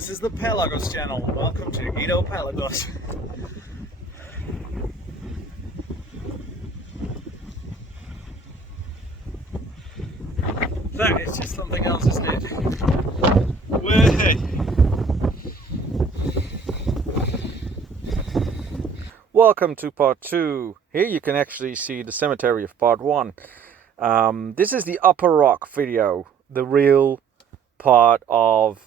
This is the Pelagos channel. Welcome to Guido Pelagos. That is just something else, isn't it? Way. Welcome to part 2. Here you can actually see the cemetery of part 1. This is the Upper Rock video, the real part of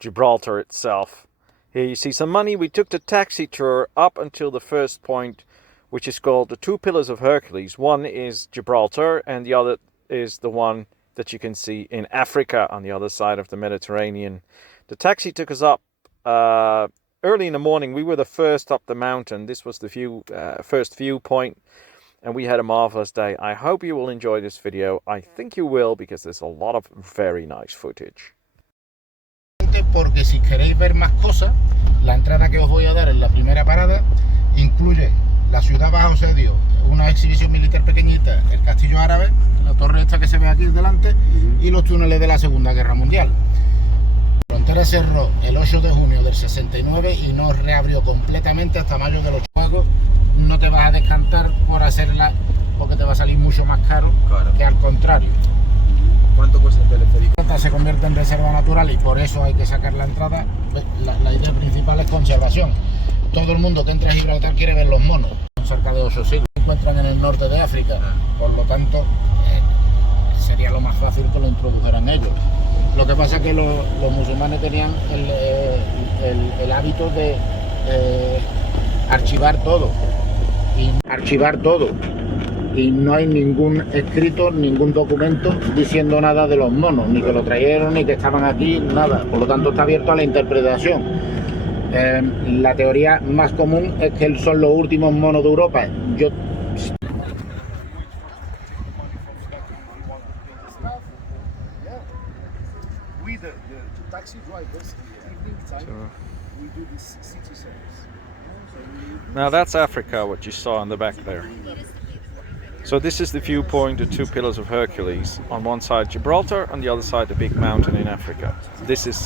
Gibraltar itself. Here you see some money. We took the taxi tour up until the first point, which is called the Two Pillars of Hercules. One is Gibraltar and the other is the one that you can see in Africa on the other side of the Mediterranean. The taxi took us up early in the morning. We were the first up the mountain. This was the first viewpoint, and we had a marvelous day. I hope you will enjoy this video. I think you will, because there's a lot of very nice footage. Porque si queréis ver más cosas, la entrada que os voy a dar en la primera parada incluye la ciudad bajo asedio, una exhibición militar pequeñita, el castillo árabe, la torre esta que se ve aquí delante, y los túneles de la Segunda Guerra Mundial. La frontera cerró el 8 de junio del 69 y no reabrió completamente hasta mayo del 8. No te vas a descantar por hacerla, porque te va a salir mucho más caro, claro, que al contrario. ¿Cuánto cuesta el teleférico? Se convierte en reserva natural y por eso hay que sacar la entrada. La idea principal es conservación. Todo el mundo que entra a Gibraltar quiere ver los monos. Son cerca de 8 siglos. Se encuentran en el norte de África, por lo tanto sería lo más fácil que lo introdujeran ellos. Lo que pasa es que los musulmanes tenían el hábito de archivar todo. Y no hay ningún escrito, ningún documento diciendo nada de los monos, ni que lo trajeron, ni que estaban aquí, nada. Por lo tanto está abierto a la interpretación. La teoría más común es que son los últimos monos de Europa. Now that's Africa, what you saw in the back there. So this is the viewpoint, the Two Pillars of Hercules. On one side Gibraltar, on the other side the big mountain in Africa. This is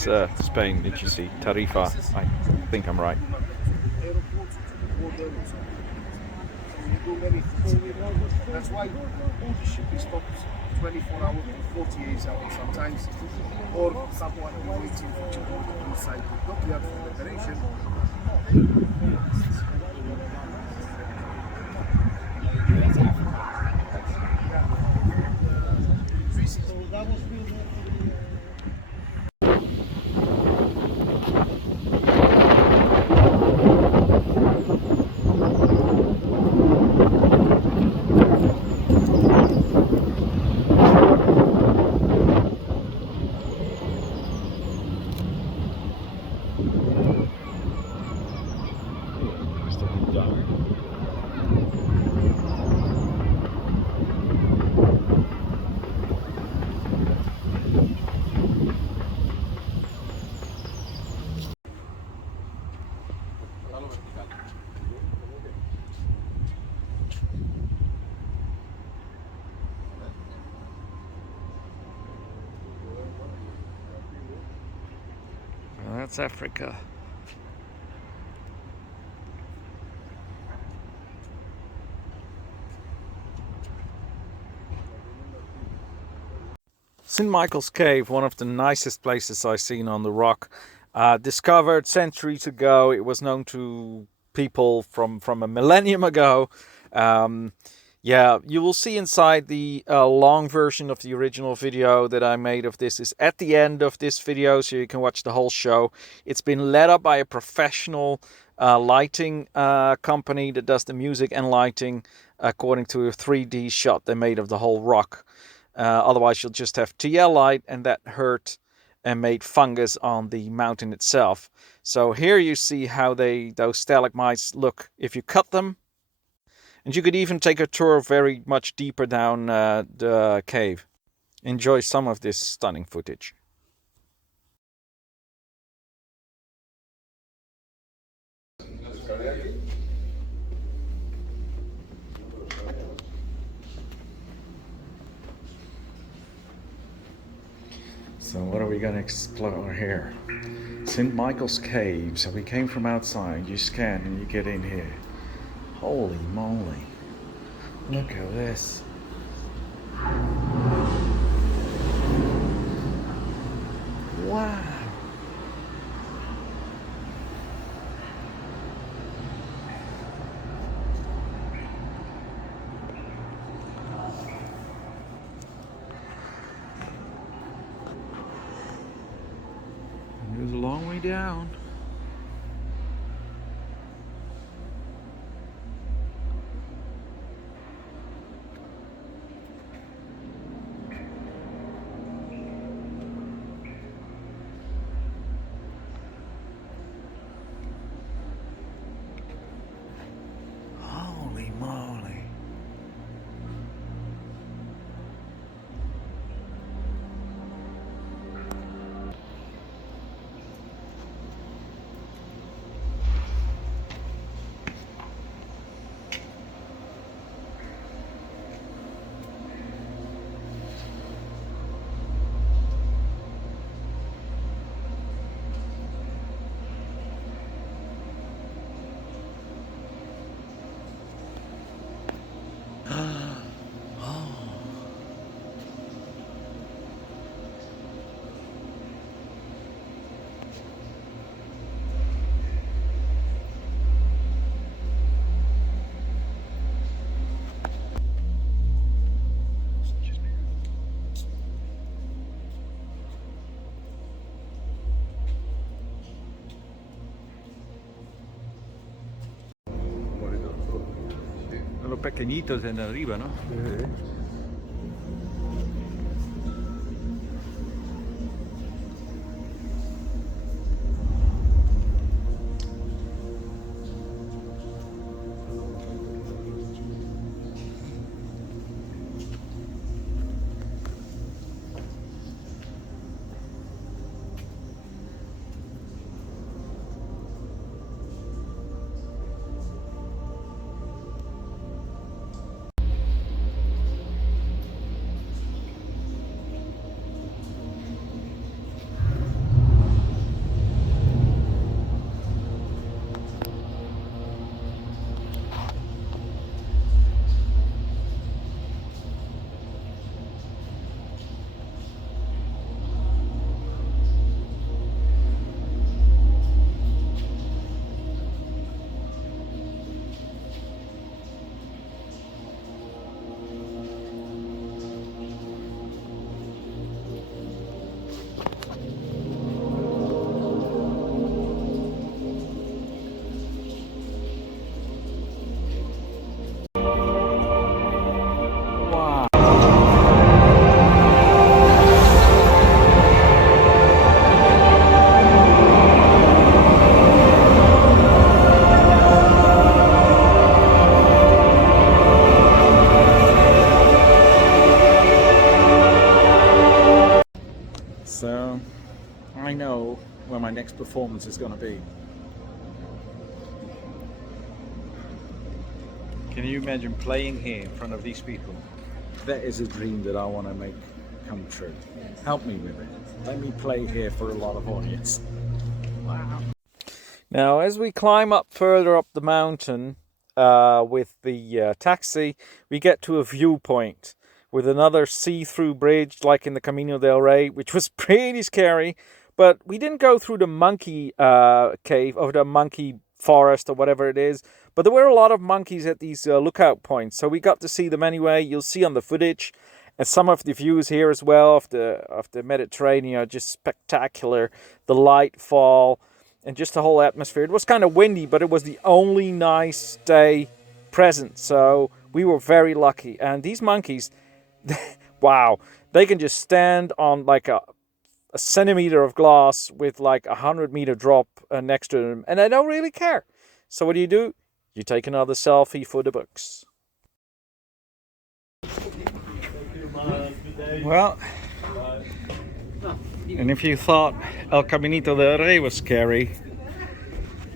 Spain, did you see? Tarifa, I think I'm right. That's why all the shipping stops 24 hours or 48 hours sometimes. Or someone waiting for you inside the dockyard for preparation. That's Africa. St. Michael's Cave, one of the nicest places I've seen on the rock. Discovered centuries ago. It was known to people from a millennium ago. Yeah, you will see inside the long version of the original video that I made of this is at the end of this video, so you can watch the whole show. It's been led up by a professional lighting company that does the music and lighting according to a 3D shot they made of the whole rock. Otherwise you'll just have TL light, and that hurt and made fungus on the mountain itself. So here you see how those stalagmites look if you cut them. And you could even take a tour very much deeper down the cave. Enjoy some of this stunning footage. So what are we going to explore here? St. Michael's Cave. So we came from outside. You scan and you get in here. Holy moly. Look at this. Wow. It was a long way down. Holy moly. Los pequeñitos en arriba, ¿no? So I know where my next performance is going to be. Can you imagine playing here in front of these people? That is a dream that I want to make come true. Help me with it. Let me play here for a lot of audience. Wow. Now, as we climb up further up the mountain with the taxi, we get to a viewpoint with another see-through bridge like in the Camino del Rey, which was pretty scary. But we didn't go through the monkey cave or the monkey forest or whatever it is. But there were a lot of monkeys at these lookout points. So we got to see them anyway. You'll see on the footage. And some of the views here as well of the Mediterranean are just spectacular. The light fall and just the whole atmosphere. It was kind of windy, but it was the only nice day present. So we were very lucky. And these monkeys, wow, they can just stand on like a centimeter of glass with like 100-meter drop next to them. And they don't really care. So what do? You take another selfie for the books. Well, and if you thought El Caminito del Rey was scary,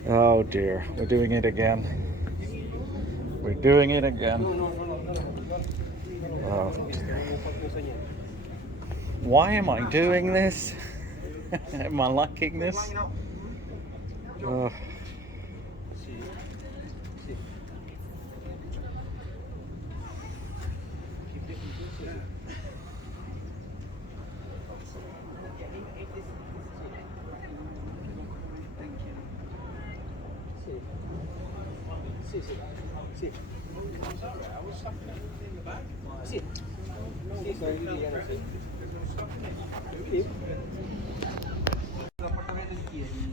oh dear, we're doing it again. We're doing it again. Oh dear. Why am I doing this? Am I liking this? Ugh.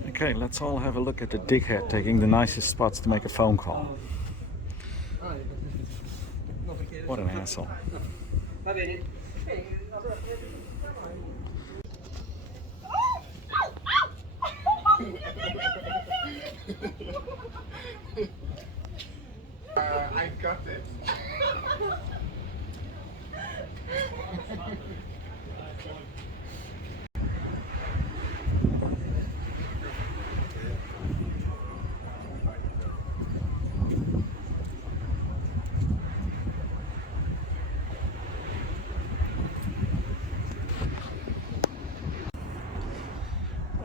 Okay, let's all have a look at the dickhead taking the nicest spots to make a phone call. What an asshole. I got it.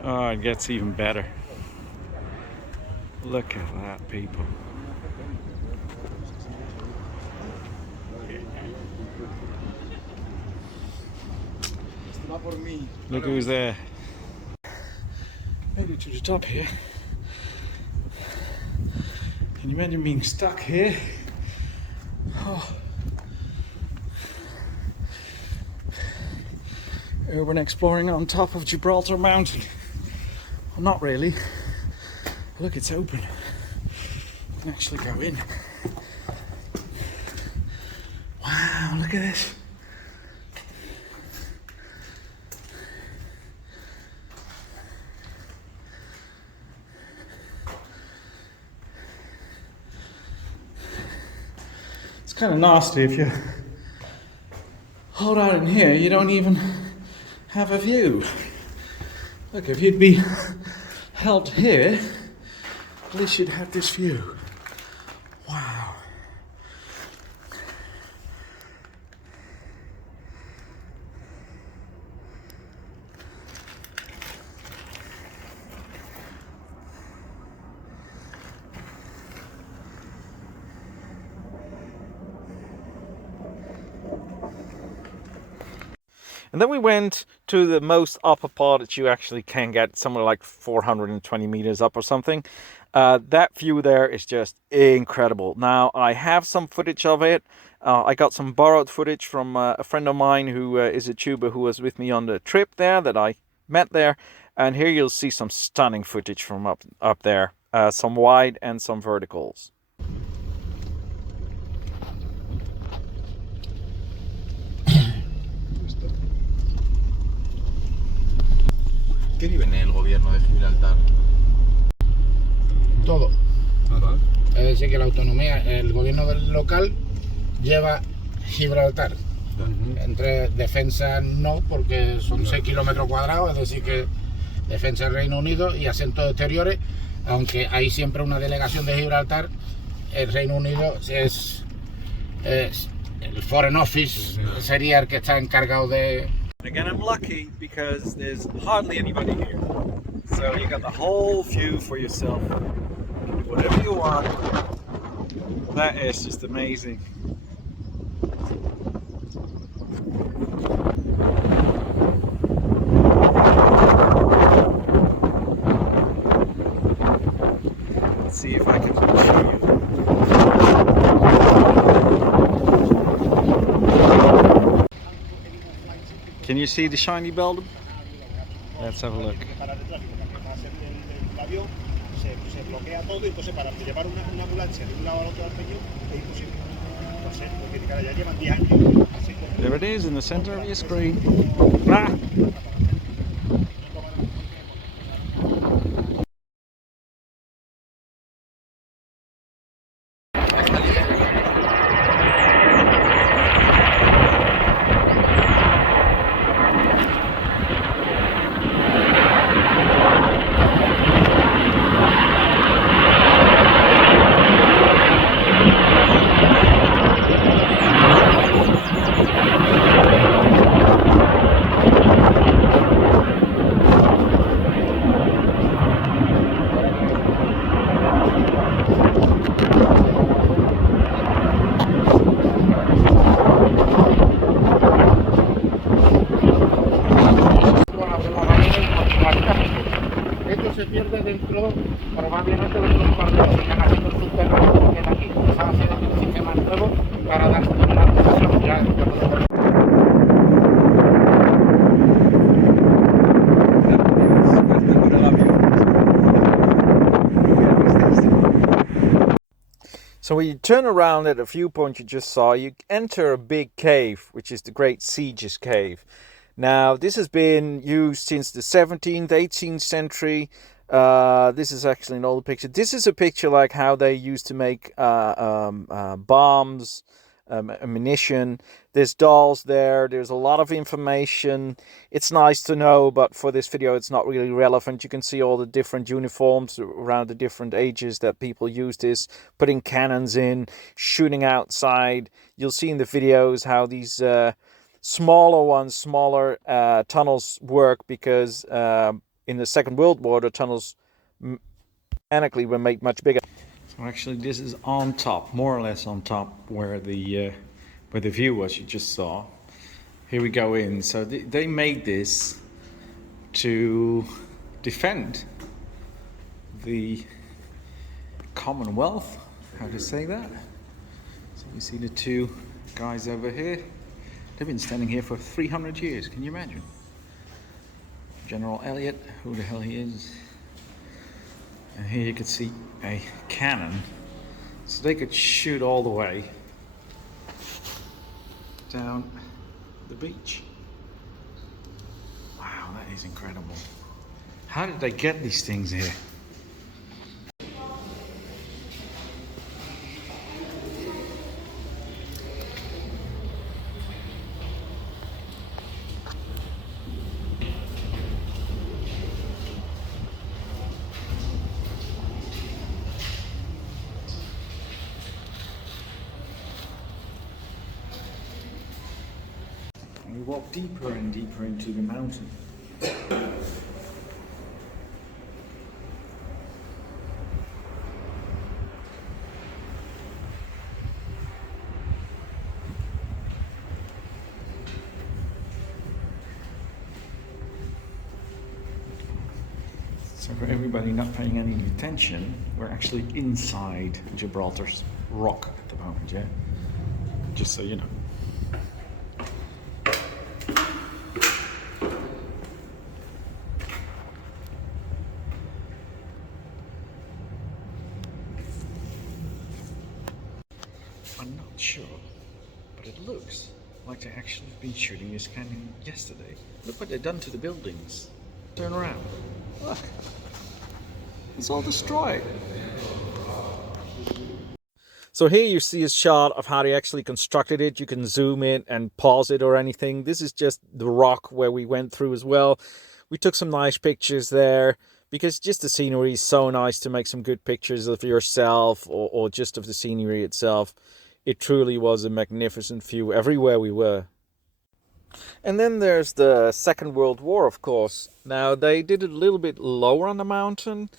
Oh, it gets even better. Look at that, people. Look who's there. Made it to the top here. Can you imagine being stuck here? Oh. Urban exploring on top of Gibraltar Mountain. Well, not really. Look, it's open. You can actually go in. Wow, look at this. It's kind of nasty if you hold out in here, you don't even have a view. Look, if you'd be held here, at least you'd have this view. Wow. And then we went to the most upper part that you actually can get, somewhere like 420 meters up or something. That view there is just incredible. Now, I have some footage of it. I got some borrowed footage from a friend of mine who is a tuber who was with me on the trip there that I met there. And here you'll see some stunning footage from up there. Some wide and some verticals. ¿Qué nivel en el gobierno de Gibraltar? Todo. Ajá. Es decir, que la autonomía, el gobierno del local lleva Gibraltar. Entre defensa no, porque son 6 kilómetros cuadrados, es decir, que defensa del Reino Unido y asuntos exteriores, aunque hay siempre una delegación de Gibraltar, el Reino Unido es el Foreign Office, sería el que está encargado de... Again, I'm lucky because there's hardly anybody here. So you got the whole view for yourself. Do whatever you want. That is just amazing. Let's see if I can show you. Can you see the shiny building? Let's have a look. There it is in the center of your screen. Ah! se pierde dentro, probablemente dentro de un par de años sigan haciendo el subterráneo que tienen aquí, empiezan a hacer aquí un sistema nuevo para dar una posición ya. So when you turn around at the viewpoint you just saw, you enter a big cave, which is the Great Siege's Cave. Now, this has been used since the 17th, 18th century. This is actually an older picture. This is a picture like how they used to make bombs, ammunition. There's dolls there. There's a lot of information. It's nice to know, but for this video it's not really relevant. You can see all the different uniforms around the different ages that people use this, putting cannons in, shooting outside. You'll see in the videos how these smaller tunnels work, because in the Second World War the tunnels mechanically were made much bigger. So actually this is on top, more or less on top, where the view was you just saw. Here we go in. So they made this to defend the Commonwealth. How to say that? So you see the two guys over here. They've been standing here for 300 years. Can you imagine? General Elliot, who the hell he is. And here you can see a cannon. So they could shoot all the way down the beach. Wow, that is incredible. How did they get these things here? We walk deeper and deeper into the mountain. So for everybody not paying any attention, we're actually inside Gibraltar's rock at the moment, yeah? Just so you know. I'm not sure, but it looks like they actually been shooting this canyon yesterday. Look what they've done to the buildings. Turn around. Look. It's all destroyed. So here you see a shot of how they actually constructed it. You can zoom in and pause it or anything. This is just the rock where we went through as well. We took some nice pictures there, because just the scenery is so nice to make some good pictures of yourself or just of the scenery itself. It truly was a magnificent view everywhere we were. And then there's the Second World War, of course. Now, they did it a little bit lower on the mountain,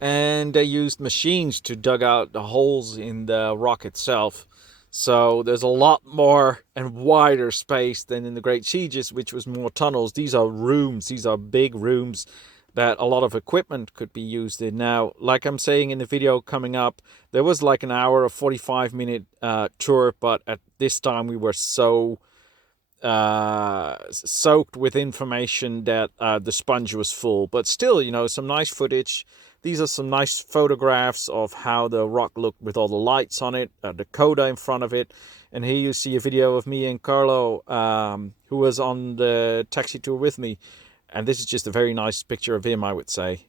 and they used machines to dug out the holes in the rock itself. So there's a lot more and wider space than in the Great Sieges, which was more tunnels. These are rooms. These are big rooms that a lot of equipment could be used in. Now, like I'm saying in the video coming up, there was like an hour or 45-minute tour, but at this time we were so soaked with information that the sponge was full. But still, you know, some nice footage. These are some nice photographs of how the rock looked with all the lights on it, the coda in front of it. And here you see a video of me and Carlo, who was on the taxi tour with me. And this is just a very nice picture of him, I would say.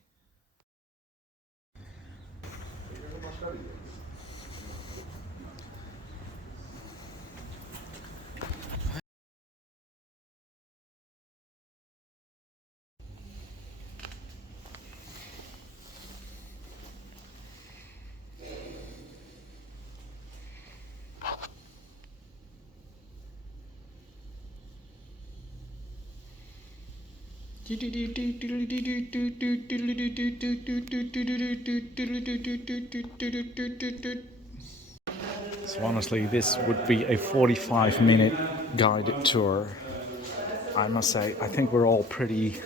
So honestly, this would be a 45-minute guided tour. I must say, I think we're all pretty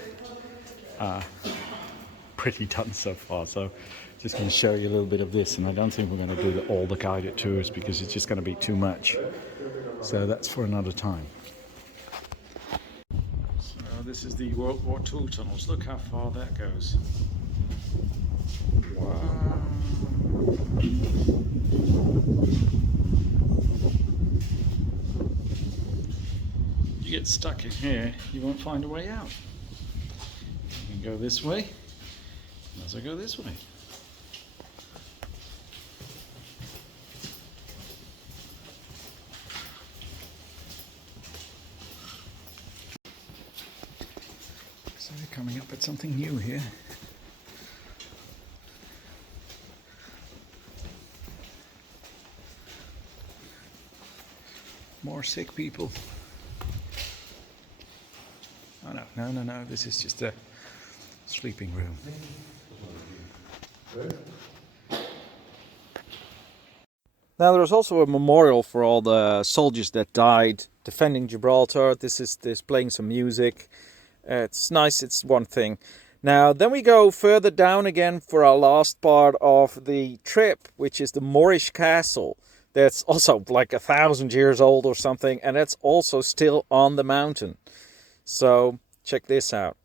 pretty done so far. So just going to show you a little bit of this, and I don't think we're going to do all the guided tours because it's just going to be too much. So that's for another time. So this is the World War II tunnels. Look how far that goes. Wow. You get stuck in here, you won't find a way out. You can go this way, and also go this way. So we're coming up with something new here. More sick people. Oh no, this is just a sleeping room. Now there's also a memorial for all the soldiers that died defending Gibraltar. This is playing some music. It's nice, it's one thing. Now then we go further down again for our last part of the trip, which is the Morish Castle. That's also like 1,000 years old or something, and it's also still on the mountain. So check this out.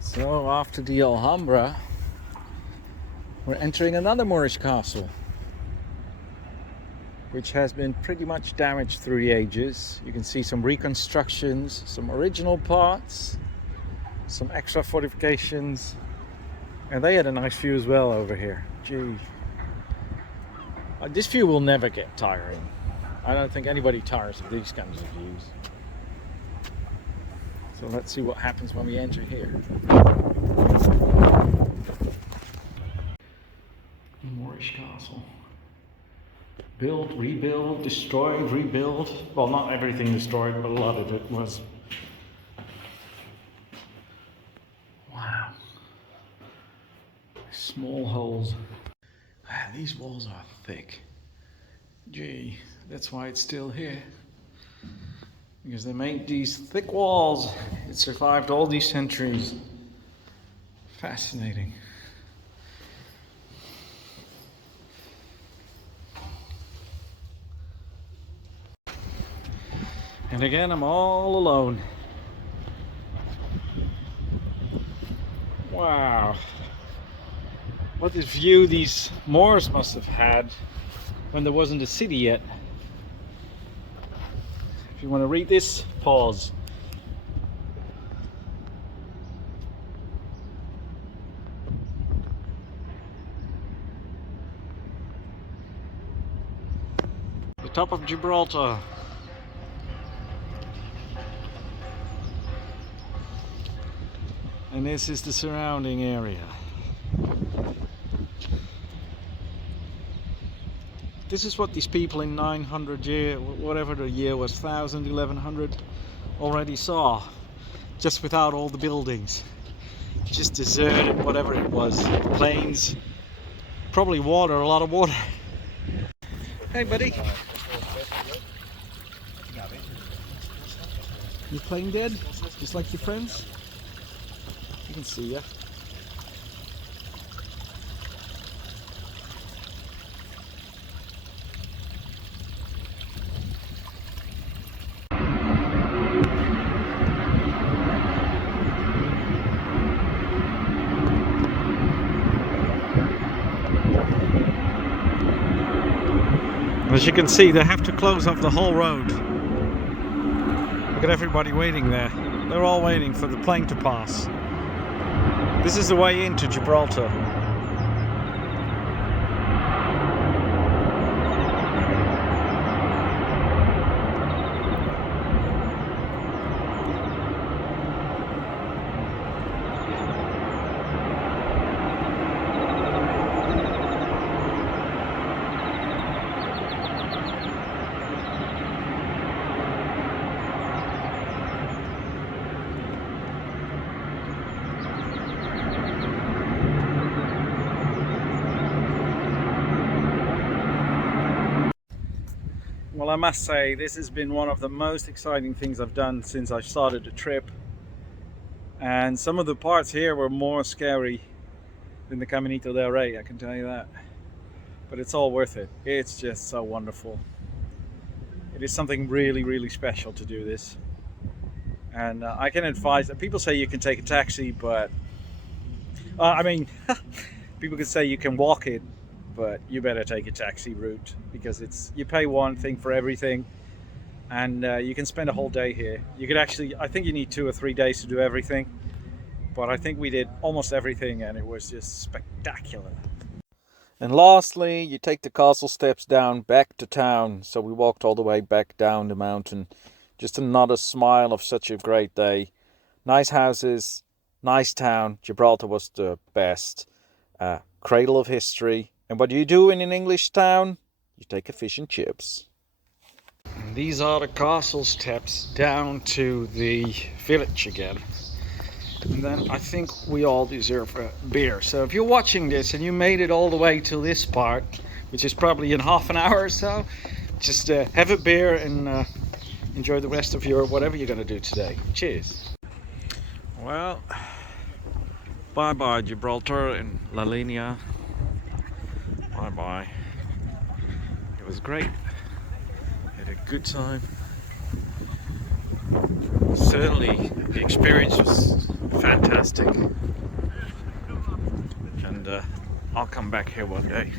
So after the Alhambra, we're entering another Moorish castle, which has been pretty much damaged through the ages. You can see some reconstructions, some original parts, some extra fortifications, and they had a nice view as well over here. Gee. This view will never get tiring. I don't think anybody tires of these kinds of views. So let's see what happens when we enter here. Moorish Castle. Build, rebuild, destroyed, rebuild. Well, not everything destroyed, but a lot of it was. Wow. Small holes. These walls are thick. Gee, that's why it's still here. Because they made these thick walls. It survived all these centuries. Fascinating. And again, I'm all alone. Wow. What a view these Moors must have had when there wasn't a city yet. If you want to read this, pause. The top of Gibraltar. And this is the surrounding area. This is what these people in 900 year, whatever the year was, 1000, 1100, already saw. Just without all the buildings. Just deserted, whatever it was. Plains, probably water, a lot of water. Hey buddy. You playing dead? Just like your friends? You can see ya. As you can see, they have to close off the whole road. Look at everybody waiting there. They're all waiting for the plane to pass. This is the way into Gibraltar. Well, I must say this has been one of the most exciting things I've done since I started the trip. And some of the parts here were more scary than the Caminito del Rey, I can tell you that. But it's all worth it. It's just so wonderful. It is something really, really special to do this. And I can advise that people say you can take a taxi, but I mean, people could say you can walk it, but you better take a taxi route because it's you pay one thing for everything, and you can spend a whole day here. You could actually, I think you need 2 or 3 days to do everything, but I think we did almost everything, and it was just spectacular. And lastly, you take the castle steps down back to town. So we walked all the way back down the mountain. Just another smile of such a great day. Nice houses, nice town. Gibraltar was the best. Cradle of history. And what do you do in an English town? You take a fish and chips. And these are the castle steps down to the village again. And then I think we all deserve a beer. So if you're watching this and you made it all the way to this part, which is probably in half an hour or so, just have a beer and enjoy the rest of your whatever you're going to do today. Cheers. Well, bye bye Gibraltar and La Linea. Bye bye. It was great. Had a good time. Certainly the experience was fantastic, and I'll come back here one day.